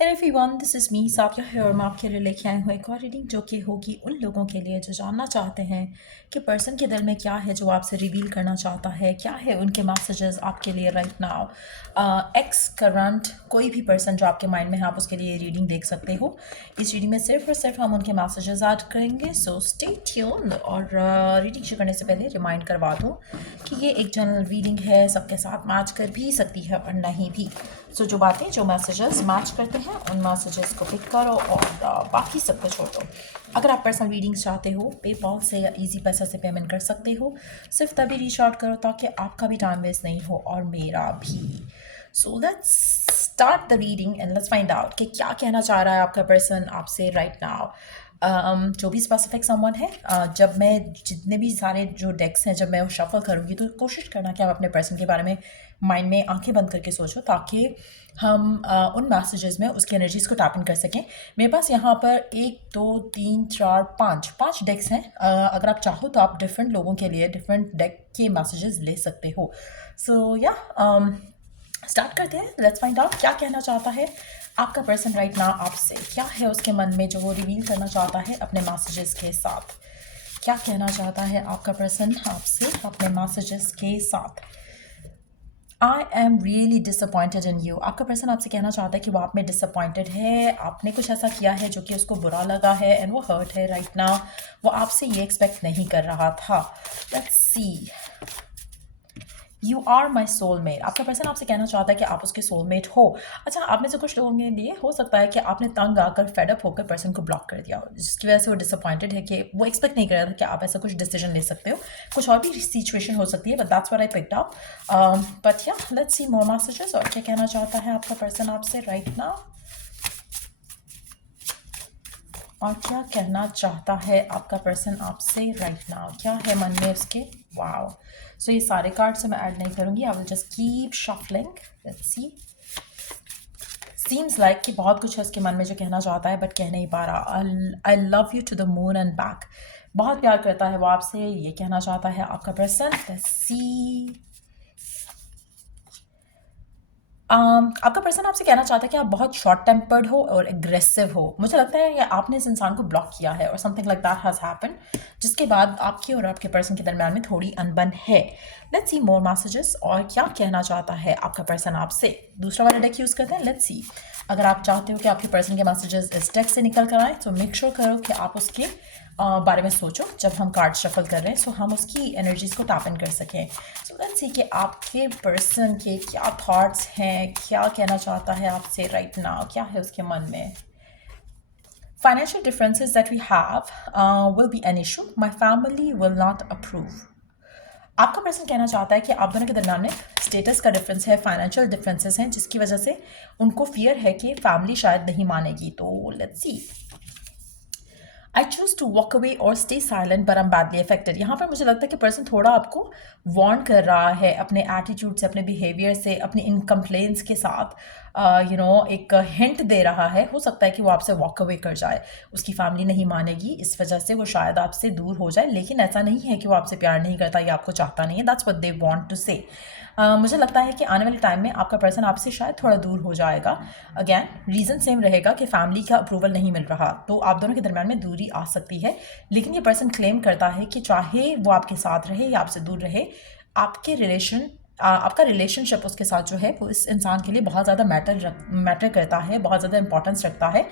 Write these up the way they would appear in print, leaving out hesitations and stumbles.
Hey everyone, this is me साथिया है और मैं आपके लिए लेके आए हुए एक और रीडिंग जो कि होगी उन लोगों के लिए जो जानना चाहते हैं कि पर्सन के दिल में क्या है जो आपसे रिवील करना चाहता है, क्या है उनके मैसेजेस आपके लिए राइट नाउ। एक्स करंट कोई भी पर्सन जो आपके माइंड में है आप उसके लिए रीडिंग देख सकते हो। इस रीडिंग में सिर्फ और सिर्फ हम उनके मैसेजेस ऐड करेंगे, सो स्टे ट्यून्ड। और रीडिंग शुरू करने से पहले रिमाइंड करवा दूँ कि ये एक जनरल रीडिंग है, सबके साथ मैच कर भी सकती है और नहीं भी। सो जो बातें जो मैसेजेस मैच करते हैं उन मैसेजेस को पिक करो और बाकी सब कुछ छोड़ दो। अगर आप पर्सनल रीडिंग्स चाहते हो पेपॉल से या इजी पैसा से पेमेंट कर सकते हो। सिर्फ तभी रीच आउट करो ताकि आपका भी टाइम वेस्ट नहीं हो और मेरा भी। So let's start the reading and let's find out कि क्या कहना चाह रहा है आपका पर्सन आपसे राइट नाउ। जो भी स्पेसिफिक समवन है, जब मैं जितने भी सारे जो डेक्स हैं जब मैं वो शफल करूँगी तो कोशिश करना कि आप अपने पर्सन के बारे में माइंड में आंखें बंद करके सोचो ताकि हम उन मैसेजेस में उसकी एनर्जीज को टैप इन कर सकें। मेरे पास यहाँ पर 1 2 3 4 5 डेक्स हैं। अगर आप चाहो तो आप डिफरेंट लोगों के लिए डिफरेंट डेक के मैसेजेस ले सकते हो। सो या स्टार्ट करते हैं। लेट्स फाइंड आउट क्या कहना चाहता है आपका पर्सन राइट नाउ आपसे, क्या है उसके मन में जो वो रिवील करना चाहता है अपने मैसेजेस के साथ। क्या कहना चाहता है आपका पर्सन आपसे अपने मैसेजेस के साथ। I am really disappointed in you. आपका पर्सन आपसे कहना चाहता है कि वो आप में डिसअपॉइंटेड है, आपने कुछ ऐसा किया है जो कि उसको बुरा लगा है एंड वो हर्ट है राइट नाउ। वो आपसे ये एक्सपेक्ट नहीं कर रहा था। Let's see, you are my soulmate. आपका पर्सन आपसे कहना चाहता है कि आप उसके सोलमेट हो। अच्छा, आप में से कुछ लोगों के लिए हो सकता है कि आपने तंग आकर फेडअप होकर पर्सन को ब्लॉक कर दिया हो, जिसकी वजह से वो डिसअपॉइंटेड है कि वो एक्सपेक्ट नहीं कर रहा था कि आप ऐसा कुछ डिसीजन ले सकते हो। कुछ और भी सिचुएशन हो सकती है, but that's what I picked up. But या लेट्स सी मोर मैसेजेस और क्या कहना चाहता है आपका पर्सन आपसे राइट नाउ, और क्या कहना चाहता है आपका पर्सन आपसे राइट नाउ। क्या है मन में उसके। वाओ, सो ये सारे कार्ड्स मैं ऐड नहीं करूँगी, I will just keep shuffling. Let's see, seems like कि बहुत कुछ है उसके मन में जो कहना चाहता है बट कह नहीं पा रहा। I love you to the moon and back. बहुत प्यार करता है वो आपसे, ये कहना चाहता है आपका पर्सन। लेट्स सी, आपका पर्सन आपसे कहना चाहता है कि आप बहुत शॉर्ट टेम्पर्ड हो और एग्रेसिव हो। मुझे लगता है कि आपने इस इंसान को ब्लॉक किया है और something like that has happen, जिसके बाद आपके और आपके पर्सन के दरम्यान में थोड़ी अनबन है। लेट्स सी मोर मैसेजेस और क्या कहना चाहता है आपका पर्सन आपसे। दूसरा वाला डेक यूज़ करते हैं। लेट्स सी, अगर आप चाहते हो कि आपके पर्सन के मैसेजेस इस डेक से निकल कर आए तो मेक श्योर करो कि आप उसके बारे में सोचो जब हम कार्ड शफल कर रहे हैं, सो हम उसकी एनर्जीज को टैप इन कर सकें। सो लेट्स सी कि आपके पर्सन के क्या थॉट्स हैं, क्या कहना चाहता है आपसे राइट नाउ, क्या है उसके मन में। Financial differences that we have will be an issue. My family will not approve. आपका पर्सन कहना चाहता है कि आप दोनों के दरम्यान में स्टेटस का डिफरेंस है, फाइनेंशियल डिफरेंसेस हैं, जिसकी वजह से उनको फियर है कि फैमिली शायद नहीं मानेगी। तो let's see, I choose to walk away और stay silent but I am badly affected. यहाँ पर मुझे लगता है कि पर्सन थोड़ा आपको वार्न कर रहा है अपने एटीट्यूड से, अपने बिहेवियर से, अपनी इन कंप्लेंट्स के साथ। एक हिंट दे रहा है। हो सकता है कि वो आपसे वॉक अवे कर जाए, उसकी फैमिली नहीं मानेगी, इस वजह से वो शायद आपसे दूर हो जाए। लेकिन ऐसा नहीं है कि वो आपसे प्यार नहीं करता या आपको चाहता नहीं है। That's what they want to say. मुझे लगता है कि आने वाले टाइम में आपका पर्सन आपसे शायद थोड़ा दूर हो जाएगा। अगेन रीज़न सेम रहेगा कि फैमिली का अप्रूवल नहीं मिल रहा, तो आप दोनों के दरम्यान में दूरी आ सकती है। लेकिन ये पर्सन क्लेम करता है कि चाहे वो आपके साथ रहे या आपसे दूर रहे, आपका रिलेशनशिप उसके साथ जो है वो इस इंसान के लिए बहुत ज़्यादा मैटर करता है, बहुत ज़्यादा इंपॉर्टेंस रखता है।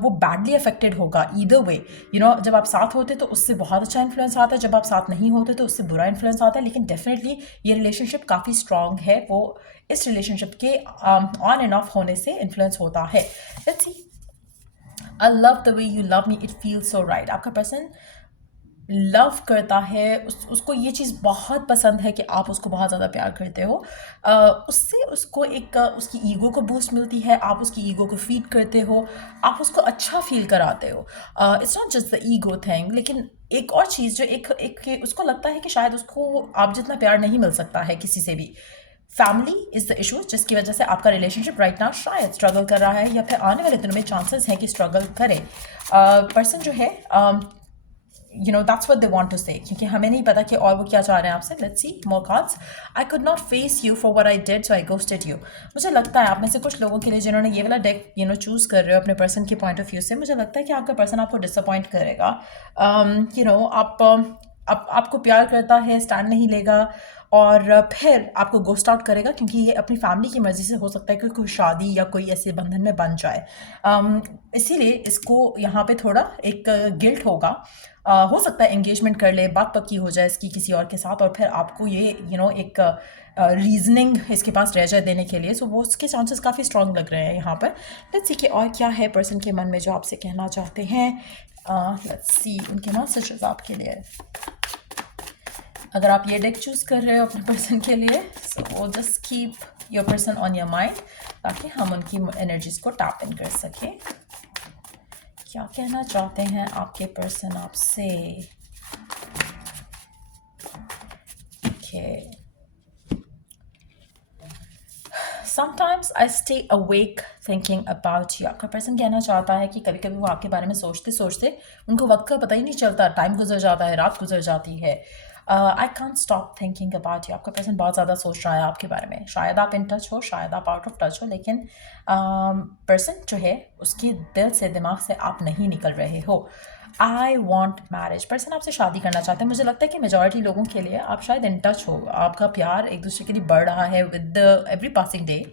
वो बैडली अफेक्टेड होगा ईदर वे। जब आप साथ होते तो उससे बहुत अच्छा इन्फ्लुएंस आता है, जब आप साथ नहीं होते तो उससे बुरा इन्फ्लुएंस आता है। लेकिन डेफिनेटली ये रिलेशनशिप काफ़ी स्ट्रॉन्ग है, वो इस रिलेशनशिप के ऑन एंड ऑफ होने से इन्फ्लुएंस होता है। Let's see, I love the way you love me, it feels so right. आपका पर्सन लव करता है, उसको ये चीज़ बहुत पसंद है कि आप उसको बहुत ज़्यादा प्यार करते हो। उससे उसको एक उसकी ईगो को बूस्ट मिलती है, आप उसकी ईगो को फीड करते हो, आप उसको अच्छा फील कराते हो। It's not just the ego thing. लेकिन एक और चीज़ जो एक उसको लगता है कि शायद उसको आप जितना प्यार नहीं मिल सकता है किसी से भी। फैमिली इज़ द इशू जिसकी वजह से आपका रिलेशनशिप राइट नाउ शायद स्ट्रगल कर रहा है या फिर आने वाले दिनों में चांसेस हैं कि स्ट्रगल करे। पर्सन जो है that's what they want to say, क्योंकि हमें नहीं पता कि और वो क्या चाह रहे हैं आपसे. Let's see more cards. I could not face you for what I did, so I ghosted you. मुझे लगता है आप में से कुछ लोगों के लिए जिन्होंने ये वाला डेक चूज़ कर रहे हो अपने पर्सन के पॉइंट ऑफ व्यू से, मुझे लगता है कि आपका पर्सन आपको डिसअपॉइंट करेगा. आपको प्यार करता है, स्टैंड नहीं लेगा, और फिर आपको गोस्ट आउट करेगा, क्योंकि ये अपनी फैमिली की मर्ज़ी से हो सकता है कि कोई शादी या कोई ऐसे बंधन में बन जाए. इसीलिए इसको यहाँ पे थोड़ा एक गिल्ट होगा. हो सकता है एंगेजमेंट कर ले, बात पक्की हो जाए इसकी किसी और के साथ, और फिर आपको ये एक रीजनिंग इसके पास रह जाए देने के लिए. सो वो उसके चांसेस काफ़ी स्ट्रॉन्ग लग रहे हैं यहाँ पर. लेट्स सी कि और क्या है पर्सन के मन में जो आपसे कहना चाहते हैं. लेट्स सी उनके मैसेजेस आपके लिए. अगर आप ये डेक चूज़ कर रहे हो अपने पर्सन के लिए, so just keep your person on your mind, ताकि हम उनकी एनर्जीज को टैप इन कर सकें. क्या कहना चाहते हैं आपके पर्सन आपसे. Okay. Sometimes I stay awake thinking about you. आपका पर्सन कहना चाहता है कि कभी कभी वो आपके बारे में सोचते सोचते उनको वक्त का पता ही नहीं चलता, टाइम गुजर जाता है, रात गुजर जाती है. I can't stop thinking about you. आपका पर्सन बहुत ज़्यादा सोच रहा है आपके बारे में. शायद आप इन टच हो, शायद आप आउट ऑफ टच हो, लेकिन पर्सन जो है उसके दिल से, दिमाग से आप नहीं निकल रहे हो. I want marriage. पर्सन आपसे शादी करना चाहते हैं. मुझे लगता है कि मेजॉरिटी लोगों के लिए आप शायद इन टच हो, आपका प्यार एक दूसरे के लिए बढ़ रहा है विद एवरी पासिंग डे.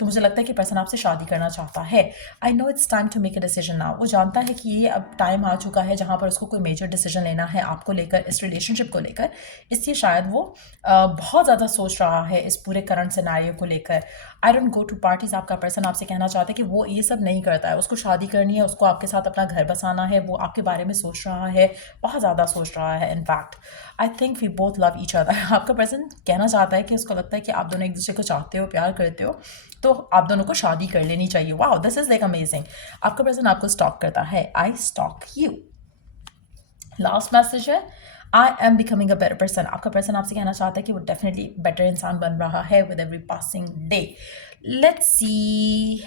तो मुझे लगता है कि पर्सन आपसे शादी करना चाहता है. I know it's time to make a decision now. वो जानता है कि ये अब टाइम आ चुका है जहाँ पर उसको कोई मेजर डिसीजन लेना है आपको लेकर, इस रिलेशनशिप को लेकर. इसलिए शायद वो बहुत ज़्यादा सोच रहा है इस पूरे करंट सिनेरियो को लेकर. I don't go to parties. आपका पर्सन आपसे कहना चाहता है कि वो ये सब नहीं करता है. उसको शादी करनी है, उसको आपके साथ अपना घर बसाना है. वो आपके बारे में सोच रहा है, बहुत ज़्यादा सोच रहा है. In fact I think we both love each other. आपका पर्सन कहना चाहता है कि उसको लगता है कि आप दोनों एक दूसरे को चाहते हो, प्यार करते हो, तो आप दोनों को शादी कर लेनी चाहिए. Wow, this is like amazing. आपका पर्सन आपको स्टॉक करता है. आई स्टॉक यू. लास्ट मैसेज है, आई am becoming a better person. आपका पर्सन आपसे कहना चाहता है कि वो डेफिनेटली बेटर इंसान बन रहा है with every passing day. Let's see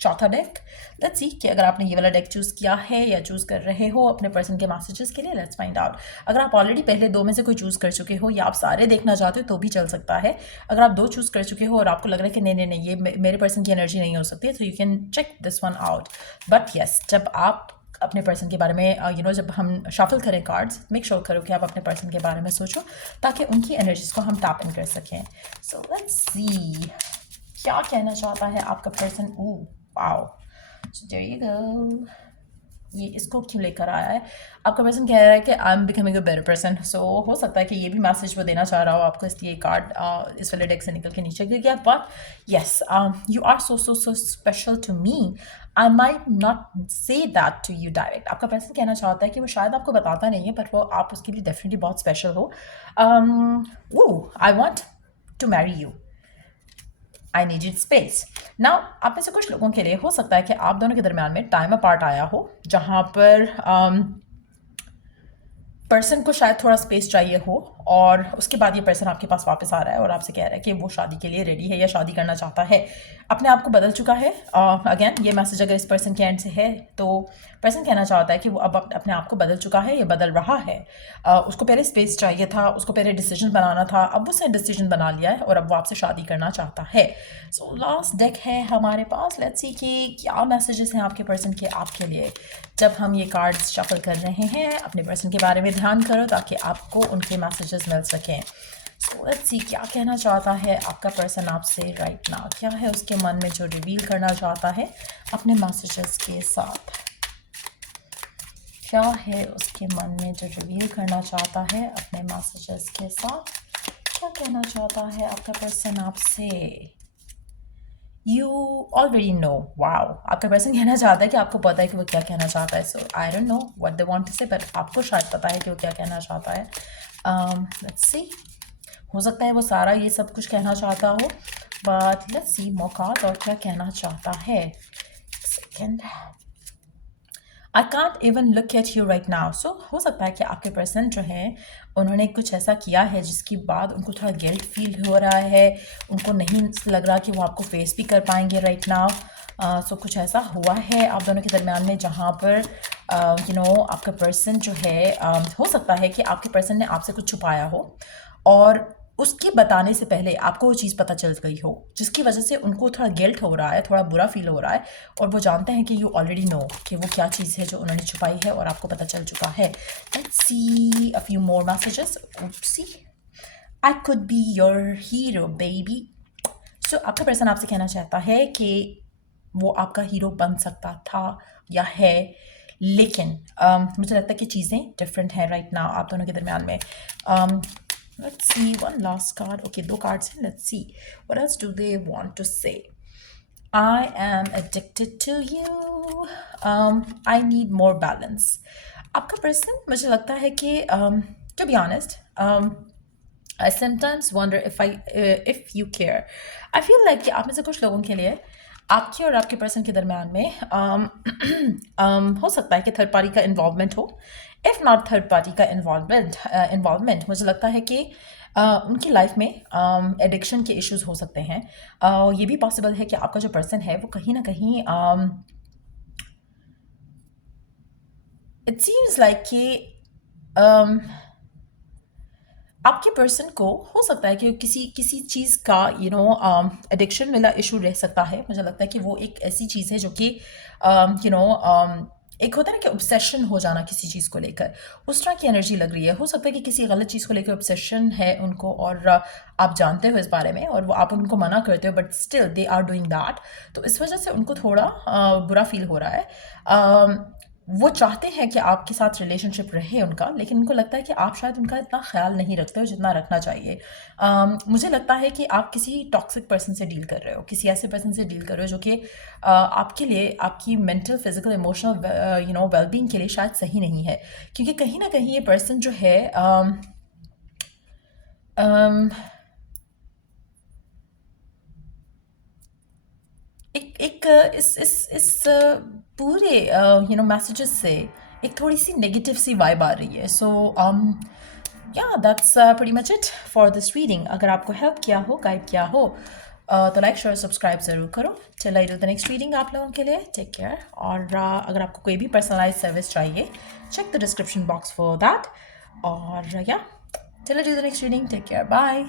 चौथा डेक. लेट्स सी कि अगर आपने ये वाला डेक चूज़ किया है या चूज़ कर रहे हो अपने पर्सन के मैसेजेस के लिए. Let's find out. अगर आप ऑलरेडी पहले दो में से कोई चूज़ कर चुके हो या आप सारे देखना चाहते हो तो भी चल सकता है. अगर आप दो चूज़ कर चुके हो और आपको लग रहा है कि नहीं नहीं नहीं ये मेरे पर्सन की एनर्जी नहीं हो सकती, तो you can check this one out. But yes, जब आप अपने पर्सन के बारे में जब हम शफल करें कार्ड्स, मेक श्योर करो कि आप अपने पर्सन के बारे में सोचो, ताकि उनकी एनर्जीज को हम टैप इन कर सकें. सो लेट्स सी क्या कहना चाहता है आपका person. Oh wow, so there you go. ये इसको क्यों लेकर आया है. आपका पर्सन कह रहा है कि I am becoming a better person. So हो सकता है कि ये भी मैसेज वो देना चाह रहा हो आपको, इसलिए कार्ड इस वाले डेक से निकल के नीचे गिर गया. But yes, you are so so so special to me. I might not say that to you direct. आपका पर्सन कहना चाहता है कि वो शायद आपको बताता नहीं है, पर वो आप उसके लिए डेफिनेटली बहुत स्पेशल हो. I want to marry you. I needed space. Now आप में से कुछ लोगों के लिए हो सकता है कि आप दोनों के दरमियान में टाइम अपार्ट आया हो, जहाँ पर पर्सन को शायद थोड़ा स्पेस चाहिए हो, और उसके बाद ये पर्सन आपके पास वापस आ रहा है और आपसे कह रहा है कि वो शादी के लिए रेडी है या शादी करना चाहता है, अपने आप को बदल चुका है. अगेन ये मैसेज अगर इस पर्सन के एंड से है तो पर्सन कहना चाहता है कि वो अब अपने आप को बदल चुका है, ये बदल रहा है. उसको पहले स्पेस चाहिए था, उसको पहले डिसीजन बनाना था, अब उसने डिसीजन बना लिया है और अब वो आपसे शादी करना चाहता है. सो लास्ट डेक है हमारे पास. लेट्स सी कि क्या मैसेजेस हैं आपके पर्सन के आपके लिए. जब हम ये कार्ड्स शफल कर रहे हैं, अपने पर्सन के बारे में ध्यान करो ताकि आपको उनके मैसेजेस मिल सकें. सो लेट्स सी क्या कहना चाहता है आपका पर्सन आपसे राइट नाउ. क्या है उसके मन में जो रिवील करना चाहता है अपने मैसेजेस के साथ. क्या है उसके मन में जो रिवील करना चाहता है अपने मैसेजेस के साथ. क्या कहना चाहता है आपका पर्सन आपसे. You already know. वाओ, आपका पर्सन कहना चाहता है कि आपको पता है कि वो क्या कहना चाहता है. So I don't know what they want to say, but आपको शायद पता है कि वो क्या कहना चाहता है. लेट्स सी. हो सकता है वो सारा ये सब कुछ कहना चाहता हो, बट लेट्स सी मौका और क्या कहना चाहता है. Second. I can't even look at you right now. So हो सकता है कि आपके पर्सन जो हैं उन्होंने कुछ ऐसा किया है जिसके बाद उनको थोड़ा गिल्ट फील हो रहा है. उनको नहीं लग रहा कि वो आपको फेस भी कर पाएंगे राइट नाउ. सो कुछ ऐसा हुआ है आप दोनों के दरमियान में जहाँ पर आपका पर्सन जो है हो सकता है कि आपके पर्सन ने आपसे कुछ छुपाया हो और उसके बताने से पहले आपको वो चीज़ पता चल गई हो, जिसकी वजह से उनको थोड़ा गिल्ट हो रहा है, थोड़ा बुरा फील हो रहा है और वो जानते हैं कि यू ऑलरेडी नो कि वो क्या चीज़ है जो उन्होंने छुपाई है और आपको पता चल चुका है। Let's see a few more messages. See I could be your hero baby. So आपका पर्सन आपसे कहना चाहता है कि वो आपका हीरो बन सकता था या है, लेकिन मुझे लगता है कि चीज़ें डिफरेंट हैं राइट नाउ आप दोनों के दरमियान में। Let's see one last card. Okay, 2 cards हैं। Let's see what else do they want to say. I am addicted to you. I need more balance. आपका पर्सन मुझे लगता है कि to be honest, I sometimes wonder if you care. I feel like कि आप में से कुछ लोगों के लिए आपके और आपके पर्सन के दरमियान में हो सकता है कि थर्ड पार्टी का इन्वॉल्वमेंट हो। इफ़ नॉट थर्ड पार्टी का इन्वॉल्वमेंट मुझे लगता है कि उनकी लाइफ में एडिक्शन के इश्यूज हो सकते हैं। ये भी पॉसिबल है कि आपका जो पर्सन है वो कहीं ना कहीं इट सीम्स लाइक कि आपके पर्सन को हो सकता है कि किसी किसी चीज़ का एडिक्शन वाला इशू रह सकता है। मुझे लगता है कि वो एक ऐसी चीज़ है जो कि एक होता है ना कि ऑब्सेशन हो जाना किसी चीज़ को लेकर, उस तरह की एनर्जी लग रही है। हो सकता है कि किसी गलत चीज़ को लेकर ऑब्सेशन है उनको और आप जानते हो इस बारे में और वो आप उनको मना करते हो, but still they are doing that. तो इस वजह से उनको थोड़ा बुरा फील हो रहा है। वो चाहते हैं कि आपके साथ रिलेशनशिप रहे उनका, लेकिन उनको लगता है कि आप शायद उनका इतना ख्याल नहीं रखते हो जितना रखना चाहिए। मुझे लगता है कि आप किसी टॉक्सिक पर्सन से डील कर रहे हो, किसी ऐसे पर्सन से डील कर रहे हो जो कि आपके लिए आपकी मेंटल, फिजिकल, इमोशनल वेलबींग के लिए शायद सही नहीं है। क्योंकि कहीं ना कहीं ये पर्सन जो है एक एक इस पूरे मैसेजेस से एक थोड़ी सी नेगेटिव सी वाइब आ रही है। सो या that's pretty much it for this reading. अगर आपको हेल्प किया हो, गाइड किया हो, तो लाइक शेयर सब्सक्राइब ज़रूर करो। Till I do the next reading आप लोगों के लिए टेक केयर। और अगर आपको कोई भी पर्सनलाइज सर्विस चाहिए, check the description box for that. और या till I do the next reading, take care, bye.